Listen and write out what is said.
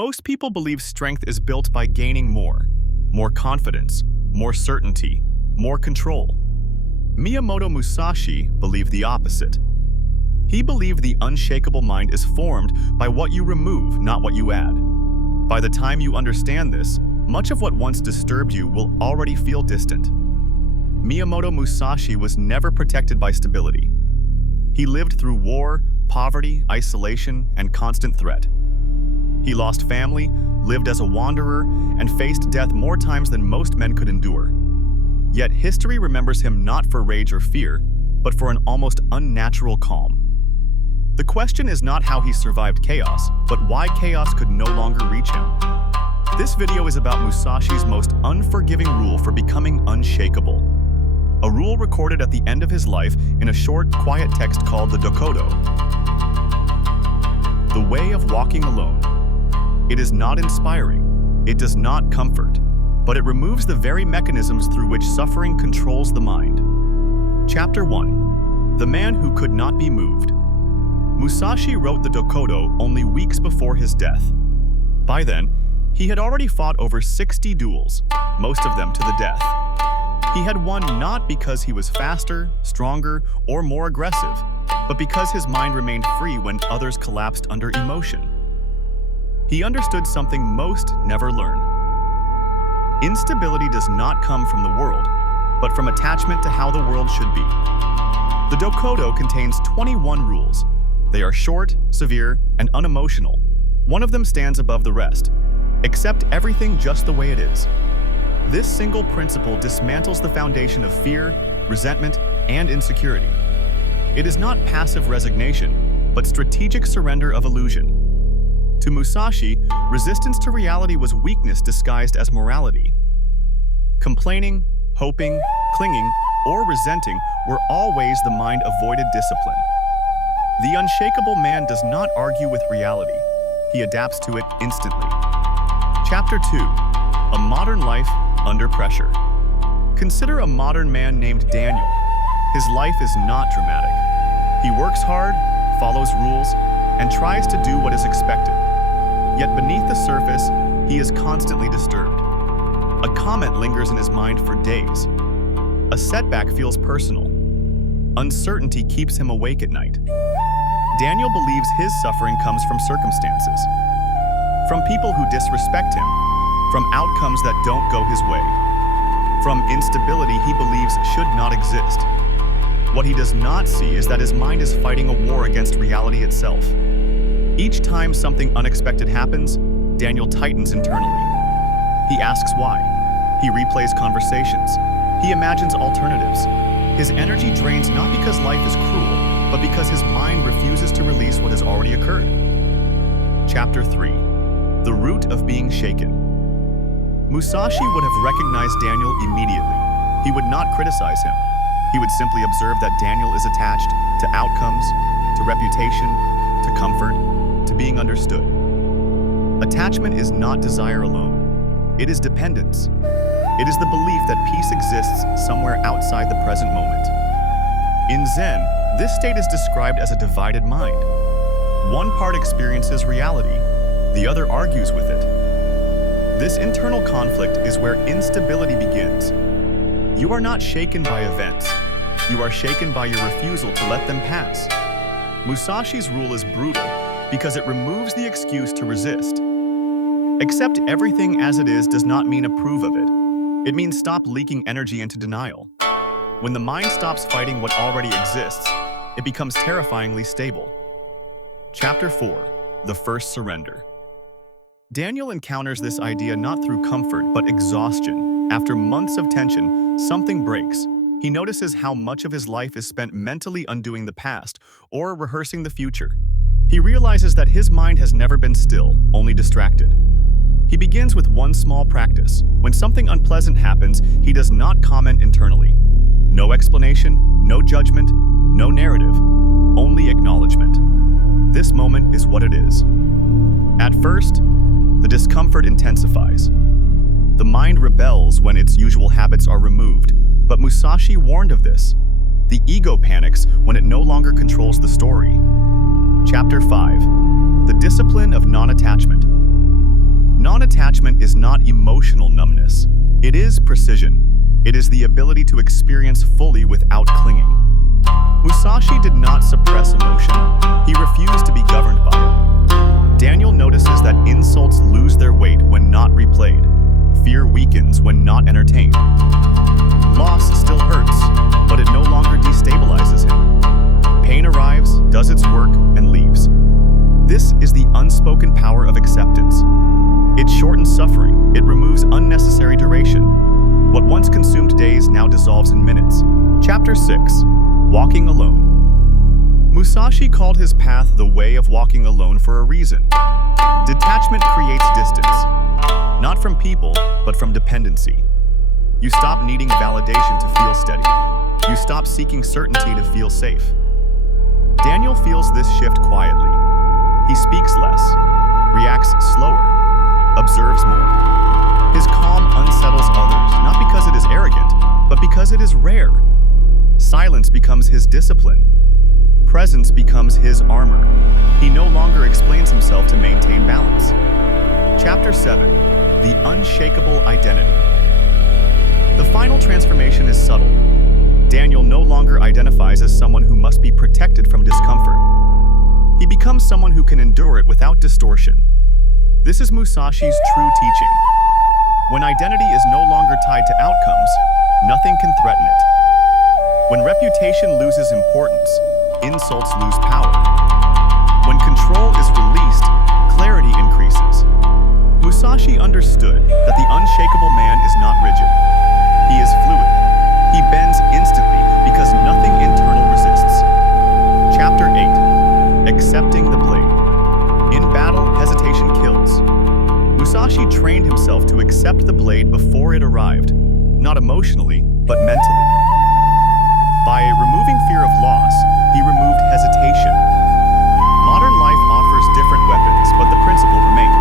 Most people believe strength is built by gaining more confidence, more certainty, more control. Miyamoto Musashi believed the opposite. He believed the unshakable mind is formed by what you remove, not what you add. By the time you understand this, much of what once disturbed you will already feel distant. Miyamoto Musashi was never protected by stability. He lived through war, poverty, isolation, and constant threat. He lost family, lived as a wanderer, and faced death more times than most men could endure. Yet history remembers him not for rage or fear, but for an almost unnatural calm. The question is not how he survived chaos, but why chaos could no longer reach him. This video is about Musashi's most unforgiving rule for becoming unshakable. A rule recorded at the end of his life in a short, quiet text called the Dokkōdō. The way of walking alone. It is not inspiring, it does not comfort, but it removes the very mechanisms through which suffering controls the mind. Chapter 1. The Man Who Could Not Be Moved. Musashi wrote the Dokkōdō only weeks before his death. By then, he had already fought over 60 duels, most of them to the death. He had won not because he was faster, stronger, or more aggressive, but because his mind remained free when others collapsed under emotion. He understood something most never learn. Instability does not come from the world, but from attachment to how the world should be. The Dokkōdō contains 21 rules. They are short, severe, and unemotional. One of them stands above the rest. Accept everything just the way it is. This single principle dismantles the foundation of fear, resentment, and insecurity. It is not passive resignation, but strategic surrender of illusion. To Musashi, resistance to reality was weakness disguised as morality. Complaining, hoping, clinging, or resenting were all ways the mind avoided discipline. The unshakable man does not argue with reality. He adapts to it instantly. Chapter 2. A Modern Life Under Pressure. Consider a modern man named Daniel. His life is not dramatic. He works hard, follows rules, and tries to do what is expected. Yet beneath the surface, he is constantly disturbed. A comment lingers in his mind for days. A setback feels personal. Uncertainty keeps him awake at night. Daniel believes his suffering comes from circumstances, from people who disrespect him, from outcomes that don't go his way, from instability he believes should not exist. What he does not see is that his mind is fighting a war against reality itself. Each time something unexpected happens, Daniel tightens internally. He asks why. He replays conversations. He imagines alternatives. His energy drains not because life is cruel, but because his mind refuses to release what has already occurred. Chapter 3. The Root of Being Shaken. Musashi would have recognized Daniel immediately. He would not criticize him. He would simply observe that Daniel is attached to outcomes, to reputation, to comfort, to being understood. Attachment is not desire alone. It is dependence. It is the belief that peace exists somewhere outside the present moment. In Zen, this state is described as a divided mind. One part experiences reality, the other argues with it. This internal conflict is where instability begins. You are not shaken by events. You are shaken by your refusal to let them pass. Musashi's rule is brutal because it removes the excuse to resist. Accept everything as it is does not mean approve of it. It means stop leaking energy into denial. When the mind stops fighting what already exists, it becomes terrifyingly stable. Chapter 4. The First Surrender. Daniel encounters this idea not through comfort, but exhaustion. After months of tension, something breaks. He notices how much of his life is spent mentally undoing the past or rehearsing the future. He realizes that his mind has never been still, only distracted. He begins with one small practice. When something unpleasant happens, he does not comment internally. No explanation, no judgment, no narrative, only acknowledgement. This moment is what it is. At first, the discomfort intensifies. The mind rebels when its usual habits are removed, but Musashi warned of this. The ego panics when it no longer controls the story. Chapter 5. The Discipline of Non-Attachment. not emotional numbness. It is precision. It is the ability to experience fully without clinging. Musashi did not suppress emotion. He refused to be governed by it. Daniel notices that insults lose their weight when not replayed. Fear weakens when not entertained. Loss still hurts, but it no longer destabilizes him. Pain arrives, does its work, and leaves. This is the unspoken power of acceptance. It shortens suffering. It removes unnecessary duration. What once consumed days now dissolves in minutes. Chapter 6. Walking Alone. Musashi called his path the way of walking alone for a reason. Detachment creates distance, not from people, but from dependency. You stop needing validation to feel steady. You stop seeking certainty to feel safe. Daniel feels this shift quietly. He speaks less, reacts slower, observes more. His calm unsettles others, not because it is arrogant, but because it is rare. Silence becomes his discipline. Presence becomes his armor. He no longer explains himself to maintain balance. Chapter 7. The Unshakable Identity. The final transformation is subtle. Daniel no longer identifies as someone who must be protected from discomfort. He becomes someone who can endure it without distortion. This is Musashi's true teaching. When identity is no longer tied to outcomes, nothing can threaten it. When reputation loses importance, insults lose power. When control is released, clarity increases. Musashi understood that the unshakable man is not rigid. He is fluid. He bends instantly because nothing internal resists. Chapter 8. Accepting the blade. In battle, hesitation kills. Musashi trained himself to accept the blade before it arrived, not emotionally, but mentally. By removing fear of loss, he removed hesitation. Modern life offers different weapons, but the principle remains.